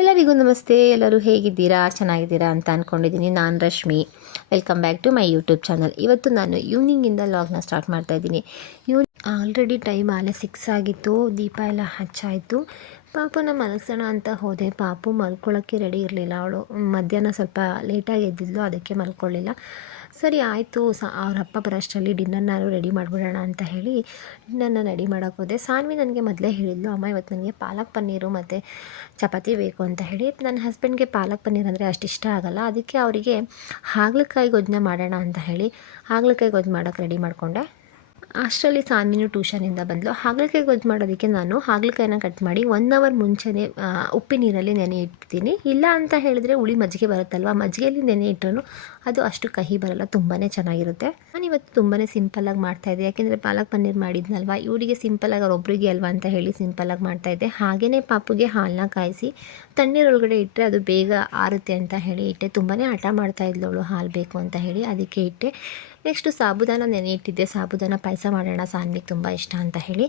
ಎಲ್ಲರಿಗೂ ನಮಸ್ತೆ. ಎಲ್ಲರೂ ಹೇಗಿದ್ದೀರಾ? ಚೆನ್ನಾಗಿದ್ದೀರಾ ಅಂತ ಅಂದ್ಕೊಂಡಿದ್ದೀನಿ ನಾನು Rashmi. Welcome back to my YouTube channel ಇವತ್ತು ನಾನು ಈವ್ನಿಂಗಿಂದ ಲಾಗ್ನ ಸ್ಟಾರ್ಟ್ ಮಾಡ್ತಾ ಇದ್ದೀನಿ. ಇವ್ ಆಲ್ರೆಡಿ ಟೈಮ್ ಆಲೆ ಸಿಕ್ಸ್ ಆಗಿತ್ತು. ದೀಪ ಎಲ್ಲ ಹಚ್ಚಾಯಿತು. ಪಾಪನ ಮಲಗಿಸೋಣ ಅಂತ ಹೋದೆ. ಪಾಪು ಮಲ್ಕೊಳ್ಳೋಕ್ಕೆ ರೆಡಿ ಇರಲಿಲ್ಲ. ಅವಳು ಮಧ್ಯಾಹ್ನ ಸ್ವಲ್ಪ ಲೇಟಾಗಿ ಎದ್ದಿದ್ಲು, ಅದಕ್ಕೆ ಮಲ್ಕೊಳ್ಳಿಲ್ಲ ಸರಿ ಆಯಿತು, ಸ, ಅವ್ರ ಅಪ್ಪ ಬರೋಷ್ಟರಲ್ಲಿ ಡಿನ್ನರ್ನಾರು ರೆಡಿ ಮಾಡಿಬಿಡೋಣ ಅಂತ ಹೇಳಿ ಡಿನ್ನರ್ನ ರೆಡಿ ಮಾಡೋಕ್ಕೆ ಹೋದೆ. ಸಾನ್ವಿ ನನಗೆ ಮೊದಲೇ ಹೇಳಿದ್ಲು, ಅಮ್ಮ, ಇವತ್ತು ನನಗೆ ಪಾಲಕ್ ಪನ್ನೀರು ಮತ್ತು ಚಪಾತಿ ಬೇಕು ಅಂತ ಹೇಳಿ. ನನ್ನ ಹಸ್ಬೆಂಡ್ಗೆ ಪಾಲಕ್ ಪನ್ನೀರ್ ಅಂದರೆ ಅಷ್ಟು ಇಷ್ಟ ಆಗಲ್ಲ. ಅದಕ್ಕೆ ಅವರಿಗೆ ಹಾಗಲಕಾಯಿ ಗೊಜ್ಜನ್ನ ಮಾಡೋಣ ಅಂತ ಹೇಳಿ ಹಾಗಲಕಾಯಿ ಗೊಜ್ಜು ಮಾಡೋಕ್ಕೆ ರೆಡಿ ಮಾಡಿಕೊಂಡೆ. ಅಷ್ಟರಲ್ಲಿ ಸಾನ್ವಿನು ಟ್ಯೂಷನಿಂದ ಬಂದಳು ಹಾಗಲಕಾಯಿ ಗೊಜ್ಜು ಮಾಡೋದಕ್ಕೆ ನಾನು ಹಾಗಲಕಾಯಿನ ಕಟ್ ಮಾಡಿ ಒನ್ ಅವರ್ ಮುಂಚೆನೇ ಉಪ್ಪಿನೀರಲ್ಲಿ ಉಪ್ಪಿನ ನೀರಲ್ಲಿ ನೆನೆ ಇಡ್ತೀನಿ. ಇಲ್ಲ ಅಂತ ಹೇಳಿದ್ರೆ ಹುಳಿ ಮಜ್ಜಿಗೆ ಬರುತ್ತಲ್ವ? ಮಜ್ಜಿಗೆಯಲ್ಲಿ ನೆನೆ ಇಟ್ಟರೂ ಅದು ಅಷ್ಟು ಕಹಿ ಬರಲ್ಲ ತುಂಬಾ ಚೆನ್ನಾಗಿರುತ್ತೆ. ನಾನು ಇವತ್ತು ತುಂಬಾ ಸಿಂಪಲ್ಲಾಗಿ ಮಾಡ್ತಾಯಿದ್ದೆ ಯಾಕೆಂದರೆ ಪಾಲಕ್ ಪನ್ನೀರ್ ಮಾಡಿದ್ನಲ್ವ? ಇವರಿಗೆ ಸಿಂಪಲ್ಲಾಗಿ ಒಬ್ಬರಿಗೆ ಅಲ್ವಾ ಅಂತ ಹೇಳಿ ಸಿಂಪಲ್ಲಾಗಿ ಮಾಡ್ತಾಯಿದ್ದೆ ಹಾಗೆಯೇ ಪಾಪುಗೆ ಹಾಲನ್ನ ಕಾಯಿಸಿ ತಣ್ಣೀರೊಳಗಡೆ ಇಟ್ಟರೆ ಅದು ಬೇಗ ಆರುತ್ತೆ ಅಂತ ಹೇಳಿ ಇಟ್ಟೆ. ತುಂಬಾ ಹಠ ಮಾಡ್ತಾಯಿದ್ಲು ಅವಳು ಹಾಲು ಬೇಕು ಅಂತ ಹೇಳಿ. ಅದಕ್ಕೆ ಇಟ್ಟೆ. ನೆಕ್ಸ್ಟು ಸಾಬುದಾನ ನೆನೆ ಇಟ್ಟಿದ್ದೆ ಸಾಬುದಾನ ಪಾಯಸ ಮಾಡೋಣ ಸಾನ್ವಿಗೆ ತುಂಬ ಇಷ್ಟ ಅಂತ ಹೇಳಿ.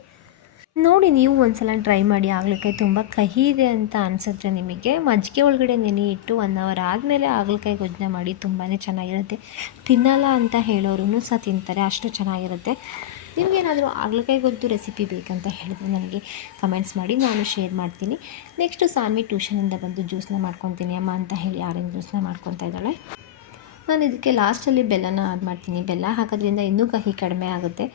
ನೋಡಿ, ನೀವು ಒಂದ್ಸಲ ಟ್ರೈ ಮಾಡಿ. ಆಗ್ಲಕಾಯಿ ತುಂಬ ಕಹಿ ಇದೆ ಅಂತ ಅನ್ಸುತ್ತೆ ನಿಮಗೆ. ಮಜ್ಜಿಗೆ ಒಳಗಡೆ ನೆನೆ ಇಟ್ಟು ಒನ್ ಅವರ್ ಆದಮೇಲೆ ಹಾಗಲಕಾಯಿ ಗೊಜ್ಜನ ಮಾಡಿ ತುಂಬಾ ಚೆನ್ನಾಗಿರುತ್ತೆ. ತಿನ್ನಲ್ಲ ಅಂತ ಹೇಳೋರು ಸಹ ತಿಂತಾರೆ, ಅಷ್ಟು ಚೆನ್ನಾಗಿರುತ್ತೆ. ನಿಮಗೇನಾದರೂ ಆಗ್ಲಕಾಯಿ ಗೊಜ್ಜು ರೆಸಿಪಿ ಬೇಕಂತ ಹೇಳಿದ್ರೆ ನನಗೆ ಕಮೆಂಟ್ಸ್ ಮಾಡಿ, ನಾನು ಶೇರ್ ಮಾಡ್ತೀನಿ. ನೆಕ್ಸ್ಟು ಸಾನ್ವಿ ಟ್ಯೂಷನಿಂದ ಬಂದು ಜ್ಯೂಸ್ನ ಮಾಡ್ಕೊತೀನಿ. ಅಮ್ಮ ಅಂತ ಹೇಳಿ ಆರೆಂಜ್ ಜ್ಯೂಸ್ನ ಮಾಡ್ಕೊತಾ ಇದ್ದಾಳೆ. ನಾನು ಇದಕ್ಕೆ ಲಾಸ್ಟಲ್ಲಿ ಬೆಲ್ಲನ ಆ್ಯಡ್ ಮಾಡ್ತೀನಿ. ಬೆಲ್ಲ ಹಾಕೋದ್ರಿಂದ ಇನ್ನೂ ಕಹಿ ಕಡಿಮೆ ಆಗುತ್ತೆ.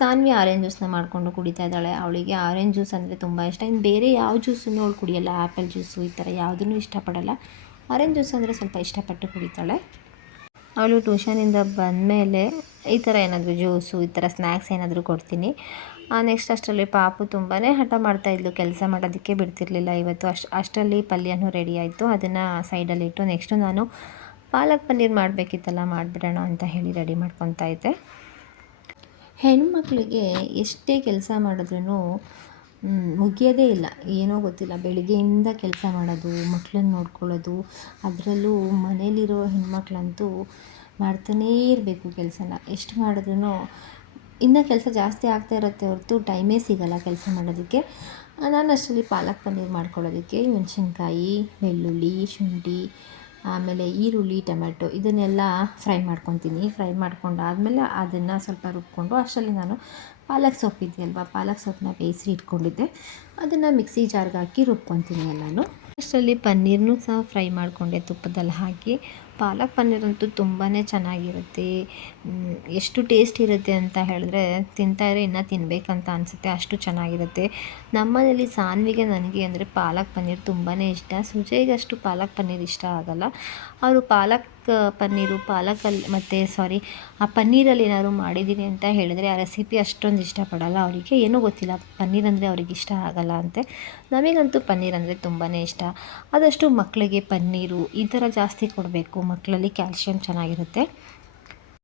ಸಾನ್ವಿ ಆರೆಂಜ್ ಜ್ಯೂಸ್ನ ಮಾಡಿಕೊಂಡು ಕುಡಿತಾ ಇದ್ದಾಳೆ. ಅವಳಿಗೆ ಆರೆಂಜ್ ಜ್ಯೂಸ್ ಅಂದರೆ ತುಂಬ ಇಷ್ಟ. ಇನ್ನು ಬೇರೆ ಯಾವ ಜ್ಯೂಸನ್ನು ಅವಳು ಕುಡಿಯಲ್ಲ. ಆ್ಯಪಲ್ ಜ್ಯೂಸು ಈ ಥರ ಯಾವುದನ್ನು ಇಷ್ಟಪಡಲ್ಲ. ಆರೆಂಜ್ ಜ್ಯೂಸ್ ಅಂದರೆ ಸ್ವಲ್ಪ ಇಷ್ಟಪಟ್ಟು ಕುಡಿತಾಳೆ. ಅವಳು ಟ್ಯೂಷನಿಂದ ಬಂದಮೇಲೆ ಈ ಥರ ಏನಾದರೂ ಜ್ಯೂಸು, ಈ ಥರ ಸ್ನ್ಯಾಕ್ಸ್ ಏನಾದರೂ ಕೊಡ್ತೀನಿ. ನೆಕ್ಸ್ಟ್ ಅಷ್ಟರಲ್ಲಿ ಪಾಪು ತುಂಬಾ ಹಠ ಮಾಡ್ತಾಯಿದ್ಲು ಕೆಲಸ ಮಾಡೋದಕ್ಕೆ ಬಿಡ್ತಿರ್ಲಿಲ್ಲ. ಇವತ್ತು ಅಷ್ಟು ಅಷ್ಟರಲ್ಲಿ ಪಲ್ಯನೂ ರೆಡಿ ಆಯಿತು. ಅದನ್ನು ಸೈಡಲ್ಲಿಟ್ಟು ನೆಕ್ಸ್ಟು ನಾನು ಪಾಲಕ್ ಪನ್ನೀರ್ ಮಾಡಬೇಕಿತ್ತಲ್ಲ, ಮಾಡಿಬಿಡೋಣ ಅಂತ ಹೇಳಿ ರೆಡಿ ಮಾಡ್ಕೊತಾ ಇದ್ದೆ. ಹೆಣ್ಮಕ್ಳಿಗೆ ಎಷ್ಟೇ ಕೆಲಸ ಮಾಡಿದ್ರೂ ಮುಗಿಯೋದೇ ಇಲ್ಲ. ಏನೋ ಗೊತ್ತಿಲ್ಲ, ಬೆಳಿಗ್ಗೆಯಿಂದ ಕೆಲಸ ಮಾಡೋದು ಮಕ್ಕಳನ್ನ ನೋಡ್ಕೊಳ್ಳೋದು, ಅದರಲ್ಲೂ ಮನೇಲಿರೋ ಹೆಣ್ಮಕ್ಳಂತೂ ಮಾಡ್ತಾನೇ ಇರಬೇಕು ಕೆಲಸನ. ಎಷ್ಟು ಮಾಡಿದ್ರೂ ಇನ್ನೂ ಕೆಲಸ ಜಾಸ್ತಿ ಆಗ್ತಾ ಇರುತ್ತೆ ಹೊರತು ಟೈಮೇ ಸಿಗಲ್ಲ ಕೆಲಸ ಮಾಡೋದಕ್ಕೆ. ನಾನು ಅಷ್ಟರಲ್ಲಿ ಪಾಲಕ್ ಪನ್ನೀರ್ ಮಾಡ್ಕೊಳ್ಳೋದಕ್ಕೆ, ಮೆಣಸಿನ್ಕಾಯಿ, ಬೆಳ್ಳುಳ್ಳಿ, ಶುಂಠಿ ಆಮೇಲೆ ಈರುಳ್ಳಿ ಟೊಮೆಟೊ ಇದನ್ನೆಲ್ಲ ಫ್ರೈ ಮಾಡ್ಕೊತೀನಿ. ಫ್ರೈ ಮಾಡ್ಕೊಂಡಾದಮೇಲೆ ಅದನ್ನು ಸ್ವಲ್ಪ ರುಬ್ಕೊಂಡು ಅಷ್ಟರಲ್ಲಿ ನಾನು ಪಾಲಕ್ ಸೊಪ್ಪು ಸೊಪ್ಪಿದೆಯಲ್ವ ಪಾಲಕ್ ಸೊಪ್ಪನ್ನ ಬೇಯಿಸಿ ಇಟ್ಕೊಂಡಿದ್ದೆ. ಅದನ್ನು ಮಿಕ್ಸಿ ಜಾರ್ಗೆ ಹಾಕಿ ರುಬ್ಕೊತೀನಿ ಎಲ್ಲನೂ. ಅಷ್ಟರಲ್ಲಿ ಪನ್ನೀರ್ನೂ ಸಹ ಫ್ರೈ ಮಾಡಿಕೊಂಡೆ ತುಪ್ಪದಲ್ಲಿ ಹಾಕಿ. ಪಾಲಕ್ ಪನ್ನೀರ್ ಅಂತೂ ತುಂಬಾ ಚೆನ್ನಾಗಿರುತ್ತೆ ಎಷ್ಟು ಟೇಸ್ಟ್ ಇರುತ್ತೆ ಅಂತ ಹೇಳಿದ್ರೆ ತಿಂತಾಯಿದ್ರೆ ಇನ್ನೂ ತಿನ್ನಬೇಕಂತ ಅನಿಸುತ್ತೆ, ಅಷ್ಟು ಚೆನ್ನಾಗಿರುತ್ತೆ. ನಮ್ಮನೇಲಿ ಸಾನ್ವಿಗೆ ನನಗೆ ಅಂದರೆ ಪಾಲಕ್ ಪನ್ನೀರ್ ತುಂಬಾ ಇಷ್ಟ. ಸುಜಯ್ಗೆ ಅಷ್ಟು ಪಾಲಕ್ ಪನ್ನೀರ್ ಇಷ್ಟ ಆಗಲ್ಲ. ಅವರು ಪಾಲಕ್ ಪನ್ನೀರು ಪಾಲಕಲ್ಲಿ ಮತ್ತು ಸಾರಿ ಆ ಪನ್ನೀರಲ್ಲಿ ಏನಾದ್ರು ಮಾಡಿದ್ದೀನಿ ಅಂತ ಹೇಳಿದರೆ ಆ ರೆಸಿಪಿ ಅಷ್ಟೊಂದು ಇಷ್ಟಪಡಲ್ಲ ಅವರಿಗೆ. ಏನೂ ಗೊತ್ತಿಲ್ಲ, ಪನ್ನೀರ್ ಅಂದರೆ ಅವ್ರಿಗೆ ಇಷ್ಟ ಆಗಲ್ಲ ಅಂತೆ. ನಮಗಂತೂ ಪನ್ನೀರ್ ಅಂದರೆ ತುಂಬಾ ಇಷ್ಟ. ಆದಷ್ಟು ಮಕ್ಕಳಿಗೆ ಪನ್ನೀರು ಈ ಥರ ಜಾಸ್ತಿ ಕೊಡಬೇಕು. ಮಕ್ಕಳಲ್ಲಿ ಕ್ಯಾಲ್ಶಿಯಂ ಚೆನ್ನಾಗಿರುತ್ತೆ.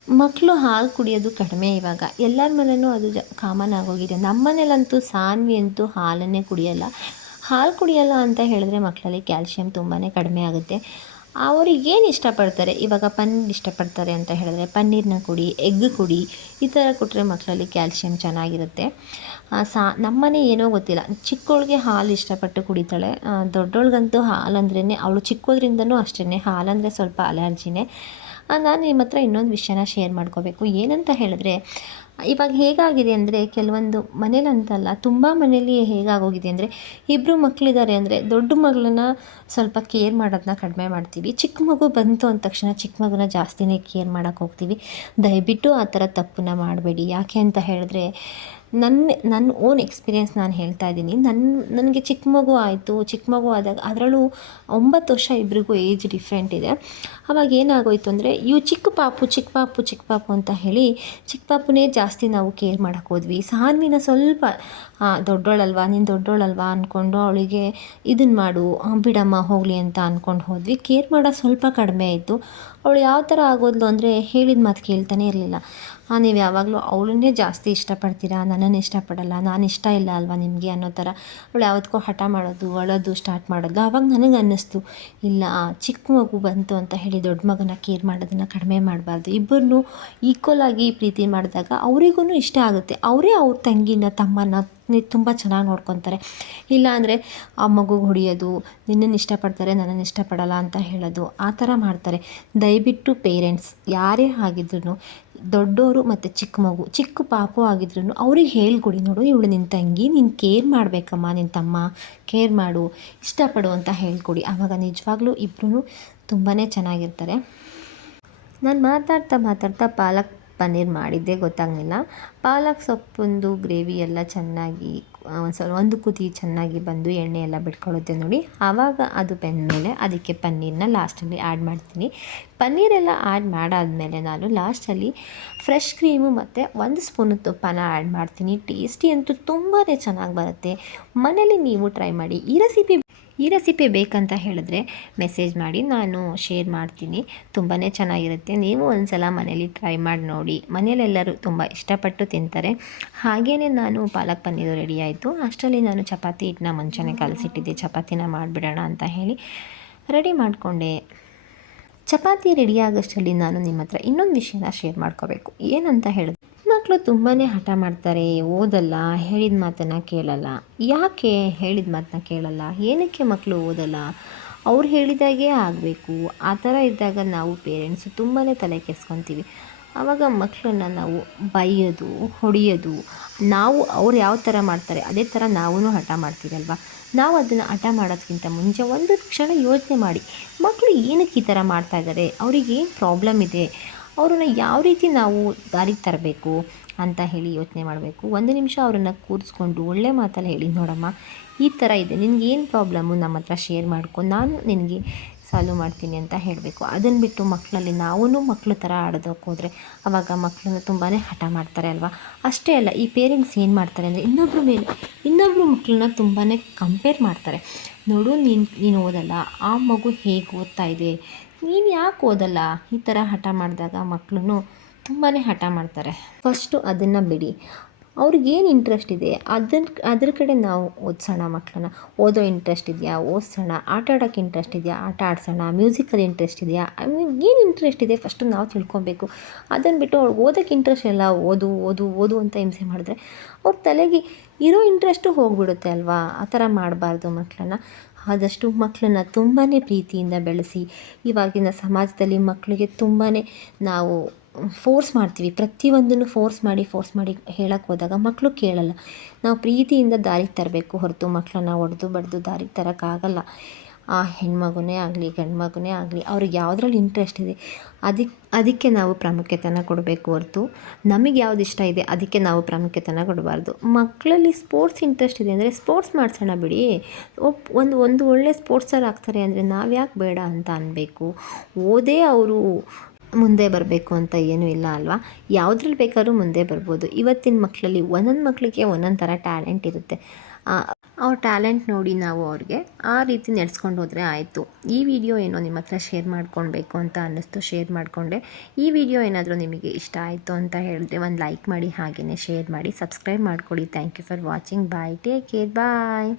ಮಕ್ಕಳು ಹಾಲು ಕುಡಿಯೋದು ಕಡಿಮೆ ಇವಾಗ. ಎಲ್ಲರ ಮನೇನೂ ಅದು ಜ, ಕಾಮನ್ ಆಗೋಗಿದೆ. ನಮ್ಮ ಮನೇಲಂತೂ ಸಾನ್ವಿ ಅಂತೂ ಹಾಲನ್ನೇ ಕುಡಿಯಲ್ಲ. ಹಾಲು ಕುಡಿಯಲ್ಲ ಅಂತ ಹೇಳಿದ್ರೆ ಮಕ್ಕಳಲ್ಲಿ ಕ್ಯಾಲ್ಶಿಯಂ ತುಂಬಾ ಕಡಿಮೆ ಆಗುತ್ತೆ. ಅವ್ರಿಗೆ ಏನು ಇಷ್ಟಪಡ್ತಾರೆ? ಇವಾಗ ಪನ್ನೀರ್ ಇಷ್ಟಪಡ್ತಾರೆ ಅಂತ ಹೇಳಿದ್ರೆ ಪನ್ನೀರ್ನ ಕುಡಿ, ಎಗ್ ಕುಡಿ, ಈ ಥರ ಕೊಟ್ಟರೆ ಮಕ್ಕಳಲ್ಲಿ ಕ್ಯಾಲ್ಶಿಯಂ ಚೆನ್ನಾಗಿರುತ್ತೆ. ಸಾ, ನಮ್ಮನೆ ಏನೋ ಗೊತ್ತಿಲ್ಲ. ಚಿಕ್ಕೋಳಿಗೆ ಹಾಲು ಇಷ್ಟಪಟ್ಟು ಕುಡಿತಾಳೆ. ದೊಡ್ಡೋಳ್ಗಂತೂ ಹಾಲಂದ್ರೇ ಅವಳು ಚಿಕ್ಕೋದ್ರಿಂದನೂ ಅಷ್ಟೇ ಹಾಲಂದರೆ ಸ್ವಲ್ಪ ಅಲರ್ಜಿನೇ. ನಾನು ನಿಮ್ಮ ಹತ್ರ ಇನ್ನೊಂದು ವಿಷಯನ ಶೇರ್ ಮಾಡ್ಕೋಬೇಕು. ಏನಂತ ಹೇಳಿದ್ರೆ ಇವಾಗ ಹೇಗಾಗಿದೆ ಅಂದರೆ ಕೆಲವೊಂದು ಮನೇಲಿ ಅಂತಲ್ಲ ತುಂಬ ಮನೇಲಿ ಹೇಗಾಗೋಗಿದೆ ಅಂದರೆ ಇಬ್ಬರು ಮಕ್ಕಳಿದ್ದಾರೆ ಅಂದರೆ ದೊಡ್ಡ ಮಗಳನ್ನ ಸ್ವಲ್ಪ ಕೇರ್ ಮಾಡೋದನ್ನ ಕಡಿಮೆ ಮಾಡ್ತೀವಿ, ಚಿಕ್ಕ ಮಗು ಬಂತು ಅಂದ ತಕ್ಷಣ ಚಿಕ್ಕ ಮಗುನ ಜಾಸ್ತಿನೇ ಕೇರ್ ಮಾಡೋಕ್ಕೆ ಹೋಗ್ತೀವಿ. ದಯವಿಟ್ಟು ಆ ಥರ ತಪ್ಪನ್ನ ಮಾಡಬೇಡಿ. ಯಾಕೆ ಅಂತ ಹೇಳಿದ್ರೆ ನನ್ನ ನನ್ನ ಓನ್ ಎಕ್ಸ್ಪೀರಿಯೆನ್ಸ್ ನಾನು ಹೇಳ್ತಾ ಇದ್ದೀನಿ. ನನ್ನ ನನಗೆ ಚಿಕ್ಕ ಮಗು ಆಯಿತು. ಚಿಕ್ಕ ಮಗು ಆದಾಗ ಅದರಲ್ಲೂ ಒಂಬತ್ತು ವರ್ಷ ಇಬ್ಬರಿಗೂ ಏಜ್ ಡಿಫ್ರೆಂಟ್ ಇದೆ. ಅವಾಗ ಏನಾಗೋಯ್ತು ಅಂದರೆ ಇವು ಚಿಕ್ಕ ಪಾಪು ಚಿಕ್ಕ ಪಾಪು ಚಿಕ್ಕ ಪಾಪು ಅಂತ ಹೇಳಿ ಚಿಕ್ಕ ಪಾಪುನೇ ಜಾಸ್ತಿ ನಾವು ಕೇರ್ ಮಾಡೋಕ್ಕೆ ಹೋದ್ವಿ. ಸಾನ್ವಿನ ಸ್ವಲ್ಪ ದೊಡ್ಡೋಳಲ್ವಾ? ನೀನು ದೊಡ್ಡೋಳಲ್ವಾ? ಅಂದ್ಕೊಂಡು ಅವಳಿಗೆ ಇದನ್ನು ಮಾಡು ಬಿಡಮ್ಮ, ಹೋಗಲಿ ಅಂತ ಅಂದ್ಕೊಂಡು ಹೋದ್ವಿ. ಕೇರ್ ಮಾಡೋ ಸ್ವಲ್ಪ ಕಡಿಮೆ ಆಯಿತು ಅವಳು ಯಾವ ಥರ ಆಗೋದ್ಲು ಅಂದರೆ ಹೇಳಿದ ಮಾತು ಕೇಳ್ತಾನೆ ಇರಲಿಲ್ಲ. ನೀವು ಯಾವಾಗಲೂ ಅವಳನ್ನೇ ಜಾಸ್ತಿ ಇಷ್ಟಪಡ್ತೀರಾ? ನನ್ನನ್ನು ಇಷ್ಟಪಡಲ್ಲ. ನಾನು ಇಷ್ಟ ಇಲ್ಲ ಅಲ್ವಾ ನಿಮಗೆ ಅನ್ನೋ ಥರ. ಅವಳು ಯಾವತ್ತಿಗೂ ಹಠ ಮಾಡೋದು, ಅಳೋದು ಸ್ಟಾರ್ಟ್ ಮಾಡೋದು ಆವಾಗ ನನಗೆ ಅನ್ನಿಸ್ತು ಇಲ್ಲ ಚಿಕ್ಕ ಮಗು ಬಂತು ಅಂತ ಹೇಳಿ ದೊಡ್ಡ ಮಗನ ಕೇರ್ ಮಾಡೋದನ್ನು ಕಡಿಮೆ ಮಾಡಬಾರ್ದು. ಇಬ್ಬರನ್ನೂ ಈಕ್ವಲ್ ಆಗಿ ಪ್ರೀತಿ ಮಾಡಿದಾಗ ಅವರಿಗೂ ಇಷ್ಟ ಆಗುತ್ತೆ. ಅವರೇ ಅವ್ರ ತಂಗಿನ, ತಮ್ಮನ ತುಂಬ ಚೆನ್ನಾಗಿ ನೋಡ್ಕೊತಾರೆ. ಇಲ್ಲ ಅಂದರೆ ಆ ಮಗುಗೆ ಹೊಡಿಯೋದು ನಿನ್ನನ್ನು ಇಷ್ಟಪಡ್ತಾರೆ ನನ್ನನ್ನು ಇಷ್ಟಪಡಲ್ಲ ಅಂತ ಹೇಳೋದು, ಆ ಥರ ಮಾಡ್ತಾರೆ. ದಯವಿಟ್ಟು ಪೇರೆಂಟ್ಸ್ ಯಾರೇ ಆಗಿದ್ರು ದೊಡ್ಡೋರು ಮತ್ತು ಚಿಕ್ಕ ಮಗು ಚಿಕ್ಕ ಪಾಪು ಆಗಿದ್ರು ಅವ್ರಿಗೆ ಹೇಳ್ಕೊಡಿ ನೋಡು, ಇವಳು ನಿನ್ನ ತಂಗಿ, ನೀನು ಕೇರ್ ಮಾಡಬೇಕಮ್ಮ ನಿನ್ನ ತಮ್ಮ, ಕೇರ್ ಮಾಡು, ಇಷ್ಟಪಡು ಅಂತ ಹೇಳ್ಕೊಡಿ. ಆವಾಗ ನಿಜವಾಗ್ಲೂ ಇಬ್ಬರೂ ತುಂಬಾ ಚೆನ್ನಾಗಿರ್ತಾರೆ. ನಾನು ಮಾತಾಡ್ತಾ ಮಾತಾಡ್ತಾ ಪಾಲಕ್ ಪನ್ನೀರ್ ಮಾಡಿದ್ದೇ ಗೊತ್ತಾಗಲಿಲ್ಲ. ಪಾಲಕ್ ಸೊಪ್ಪಿಂದು ಗ್ರೇವಿ ಎಲ್ಲ ಚೆನ್ನಾಗಿ ಒಂದು ಸ್ವಲ್ಪ, ಒಂದು ಕುದಿ ಚೆನ್ನಾಗಿ ಬಂದು ಎಣ್ಣೆ ಎಲ್ಲ ಬಿಟ್ಕೊಳ್ಳುತ್ತೆ ನೋಡಿ. ಆವಾಗ ಅದು ಬೆಂದ ಮೇಲೆ ಅದಕ್ಕೆ ಪನ್ನೀರನ್ನ ಲಾಸ್ಟಲ್ಲಿ ಆ್ಯಡ್ ಮಾಡ್ತೀನಿ. ಪನ್ನೀರೆಲ್ಲ ಆ್ಯಡ್ ಮಾಡಾದಮೇಲೆ ನಾನು ಲಾಸ್ಟಲ್ಲಿ ಫ್ರೆಶ್ ಕ್ರೀಮು ಮತ್ತು ಒಂದು ಸ್ಪೂನು ತುಪ್ಪನ ಆ್ಯಡ್ ಮಾಡ್ತೀನಿ. ಟೇಸ್ಟಿ ಅಂತೂ ತುಂಬಾ ಚೆನ್ನಾಗಿ ಬರುತ್ತೆ. ಮನೇಲಿ ನೀವು ಟ್ರೈ ಮಾಡಿ. ಈ ರೆಸಿಪಿ ಈ ರೆಸಿಪಿ ಬೇಕಂತ ಹೇಳಿದ್ರೆ ಮೆಸೇಜ್ ಮಾಡಿ, ನಾನು ಶೇರ್ ಮಾಡ್ತೀನಿ. ತುಂಬಾ ಚೆನ್ನಾಗಿರುತ್ತೆ. ನೀವು ಒಂದು ಸಲ ಮನೇಲಿ ಟ್ರೈ ಮಾಡಿ ನೋಡಿ. ಮನೇಲೆಲ್ಲರೂ ತುಂಬ ಇಷ್ಟಪಟ್ಟು ತಿಂತಾರೆ. ಹಾಗೆಯೇ ನಾನು ಪಾಲಕ್ ಪನ್ನೀರು ರೆಡಿ ಆಯಿತು. ಅಷ್ಟರಲ್ಲಿ ನಾನು ಚಪಾತಿ ಹಿಟ್ಟನ್ನ ಮುಂಚೆನೇ ಕಲಸಿಟ್ಟಿದ್ದೆ. ಚಪಾತಿನ ಮಾಡಿಬಿಡೋಣ ಅಂತ ಹೇಳಿ ರೆಡಿ ಮಾಡಿಕೊಂಡೆ. ಚಪಾತಿ ರೆಡಿ ಆಗೋಷ್ಟರಲ್ಲಿ ನಾನು ನಿಮ್ಮ ಹತ್ರ ಇನ್ನೊಂದು ವಿಷಯನ ಶೇರ್ ಮಾಡ್ಕೋಬೇಕು. ಏನಂತ ಹೇಳಿದ್ರೆ ಮಕ್ಕಳು ತುಂಬಾ ಹಠ ಮಾಡ್ತಾರೆ, ಓದಲ್ಲ, ಹೇಳಿದ ಮಾತನ್ನು ಕೇಳಲ್ಲ. ಯಾಕೆ ಹೇಳಿದ ಮಾತನ್ನ ಕೇಳಲ್ಲ? ಏನಕ್ಕೆ ಮಕ್ಕಳು ಓದಲ್ಲ? ಅವ್ರು ಹೇಳಿದಾಗೆ ಆಗಬೇಕು. ಆ ಥರ ಇದ್ದಾಗ ನಾವು ಪೇರೆಂಟ್ಸು ತುಂಬಾ ತಲೆ ಕೆಡ್ಸ್ಕೊತೀವಿ. ಆವಾಗ ಮಕ್ಕಳನ್ನ ನಾವು ಬೈಯೋದು, ಹೊಡೆಯೋದು, ನಾವು ಅವ್ರು ಯಾವ ಥರ ಮಾಡ್ತಾರೆ, ಅದೇ ಥರ ನಾವೂ ಹಠ ಮಾಡ್ತೀವಲ್ವ ನಾವು ಅದನ್ನು ಹಠ ಮಾಡೋದಕ್ಕಿಂತ ಮುಂಚೆ ಒಂದು ಕ್ಷಣ ಯೋಚನೆ ಮಾಡಿ ಮಕ್ಕಳು ಏನಕ್ಕೆ ಈ ಥರ ಮಾಡ್ತಾಯಿದ್ದಾರೆ ಅವ್ರಿಗೆ ಏನು ಪ್ರಾಬ್ಲಮ್ ಇದೆ? ಅವ್ರನ್ನ ಯಾವ ರೀತಿ ನಾವು ದಾರಿಗೆ ತರಬೇಕು ಅಂತ ಹೇಳಿ ಯೋಚನೆ ಮಾಡಬೇಕು. ಒಂದು ನಿಮಿಷ ಅವರನ್ನು ಕೂರಿಸ್ಕೊಂಡು ಒಳ್ಳೆ ಮಾತಲ್ಲಿ ಹೇಳಿ, ನೋಡಮ್ಮ, ಈ ಥರ ಇದೆ. ನಿನಗೇನು ಪ್ರಾಬ್ಲಮ್ಮು? ನಮ್ಮ ಹತ್ರ ಶೇರ್ ಮಾಡ್ಕೊ. ನಾನು ನಿನಗೆ ಸಾಲ್ವ್ ಮಾಡ್ತೀನಿ ಅಂತ ಹೇಳಬೇಕು. ಅದನ್ನು ಬಿಟ್ಟು ಮಕ್ಕಳಲ್ಲಿ ನಾವೂ ಮಕ್ಕಳು ಥರ ಆಡೋದಕ್ಕೆ ಹೋದರೆ ಅವಾಗ ಮಕ್ಕಳನ್ನು ತುಂಬಾ ಹಠ ಮಾಡ್ತಾರೆ ಅಲ್ವಾ? ಅಷ್ಟೇ ಅಲ್ಲ, ಈ ಪೇರೆಂಟ್ಸ್ ಏನು ಮಾಡ್ತಾರೆ ಅಂದರೆ ಇನ್ನೊಬ್ಬರು ಮೇಲೆ ಇನ್ನೊಬ್ಬರು ಮಕ್ಕಳನ್ನ ತುಂಬಾ ಕಂಪೇರ್ ಮಾಡ್ತಾರೆ. ನೋಡು, ನೀನು ನೀನು ಓದಲ್ಲ, ಆ ಮಗು ಹೇಗೆ ಓದ್ತಾ ಇದೆ? ನೀನು ಯಾಕೆ ಓದಲ್ಲ? ಈ ಥರ ಹಠ ಮಾಡಿದಾಗ ಮಕ್ಕಳು ತುಂಬಾ ಹಠ ಮಾಡ್ತಾರೆ. ಫಸ್ಟು ಅದನ್ನು ಬಿಡಿ. ಅವ್ರಿಗೇನು ಇಂಟ್ರೆಸ್ಟ್ ಇದೆ? ಅದನ್ನ ಅದ್ರ ಕಡೆ ನಾವು ಓದಿಸೋಣ ಮಕ್ಕಳನ್ನ ಓದೋ ಇಂಟ್ರೆಸ್ಟ್ ಇದೆಯಾ? ಓದಿಸೋಣ. ಆಟ ಆಡೋಕ್ಕೆ ಇಂಟ್ರೆಸ್ಟ್ ಇದೆಯಾ? ಆಟ ಆಡಿಸೋಣ. ಮ್ಯೂಸಿಕಲ್ಲಿ ಇಂಟ್ರೆಸ್ಟ್ ಇದೆಯಾ? ಏನು ಇಂಟ್ರೆಸ್ಟ್ ಇದೆ? ಫಸ್ಟು ನಾವು ತಿಳ್ಕೊಬೇಕು. ಅದನ್ನು ಬಿಟ್ಟು ಅವ್ರಿಗೆ ಓದೋಕ್ಕೆ ಇಂಟ್ರೆಸ್ಟ್ ಇಲ್ಲ. ಓದು ಓದು ಓದು ಅಂತ ಹಿಂಸೆ ಮಾಡಿದ್ರೆ ಅವ್ರ ತಲೆಗೆ ಇರೋ ಇಂಟ್ರೆಸ್ಟು ಹೋಗ್ಬಿಡುತ್ತೆ ಅಲ್ವಾ? ಆ ಥರ ಮಾಡಬಾರ್ದು ಮಕ್ಕಳನ್ನ ಆದಷ್ಟು ಮಕ್ಕಳನ್ನ ತುಂಬಾ ಪ್ರೀತಿಯಿಂದ ಬೆಳೆಸಿ, ಇವಾಗಿನ ಸಮಾಜದಲ್ಲಿ ಮಕ್ಕಳಿಗೆ ತುಂಬಾ ನಾವು ಫೋರ್ಸ್ ಮಾಡ್ತೀವಿ. ಪ್ರತಿಯೊಂದನ್ನು ಫೋರ್ಸ್ ಮಾಡಿ ಫೋರ್ಸ್ ಮಾಡಿ ಹೇಳಕ್ಕೆ ಹೋದಾಗ ಮಕ್ಕಳು ಕೇಳಲ್ಲ. ನಾವು ಪ್ರೀತಿಯಿಂದ ದಾರಿಗೆ ತರಬೇಕು ಹೊರತು ಮಕ್ಕಳನ್ನ ಹೊಡೆದು ಬಡಿದು ದಾರಿಗೆ ತರೋಕ್ಕಾಗಲ್ಲ ಆ ಹೆಣ್ಮಗುನೇ ಆಗಲಿ ಗಂಡು ಮಗುನೇ ಆಗಲಿ, ಅವ್ರಿಗೆ ಯಾವುದ್ರಲ್ಲಿ ಇಂಟ್ರೆಸ್ಟ್ ಇದೆ ಅದಕ್ಕೆ ಅದಕ್ಕೆ ನಾವು ಪ್ರಾಮುಖ್ಯತೆನ ಕೊಡಬೇಕು ಹೊರತು ನಮಗೆ ಯಾವ್ದು ಇಷ್ಟ ಇದೆ, ಅದಕ್ಕೆ ನಾವು ಪ್ರಾಮುಖ್ಯತೆನ ಕೊಡಬಾರ್ದು. ಮಕ್ಕಳಲ್ಲಿ ಸ್ಪೋರ್ಟ್ಸ್ ಇಂಟ್ರೆಸ್ಟ್ ಇದೆ ಅಂದರೆ ಸ್ಪೋರ್ಟ್ಸ್ ಮಾಡಿಸೋಣ ಬಿಡಿ. ಒಪ್, ಒಂದು ಒಂದು ಒಳ್ಳೆ ಸ್ಪೋರ್ಟ್ಸರ್ ಆಗ್ತಾರೆ ಅಂದರೆ ನಾವು ಯಾಕೆ ಬೇಡ ಅಂತ ಅನ್ನಬೇಕು ಓದೇ ಅವರು ಮುಂದೆ ಬರಬೇಕು ಅಂತ ಏನೂ ಇಲ್ಲ ಅಲ್ವಾ? ಯಾವುದ್ರಲ್ಲಿ ಬೇಕಾದ್ರೂ ಮುಂದೆ ಬರ್ಬೋದು. ಇವತ್ತಿನ ಮಕ್ಕಳಲ್ಲಿ ಒಂದೊಂದು ಮಕ್ಕಳಿಗೆ ಒಂದೊಂದು ಥರ ಟ್ಯಾಲೆಂಟ್ ಇರುತ್ತೆ. ಅವ್ರ ಟ್ಯಾಲೆಂಟ್ ನೋಡಿ ನಾವು ಅವ್ರಿಗೆ ಆ ರೀತಿ ನಡೆಸ್ಕೊಂಡು ಹೋದರೆ ಆಯಿತು. ಈ ವಿಡಿಯೋ ಏನೋ ನಿಮ್ಮ ಹತ್ರ ಶೇರ್ ಮಾಡ್ಕೊಳ್ಬೇಕು ಅಂತ ಅನ್ನಿಸ್ತು, ಶೇರ್ ಮಾಡಿಕೊಂಡೆ. ಈ ವಿಡಿಯೋ ಏನಾದರೂ ನಿಮಗೆ ಇಷ್ಟ ಆಯಿತು ಅಂತ ಹೇಳಿದ್ರೆ ಒಂದು ಲೈಕ್ ಮಾಡಿ ಹಾಗೆಯೇ ಶೇರ್ ಮಾಡಿ, ಸಬ್ಸ್ಕ್ರೈಬ್ ಮಾಡ್ಕೊಳ್ಳಿ thank you for watching. Bye, take care. Bye.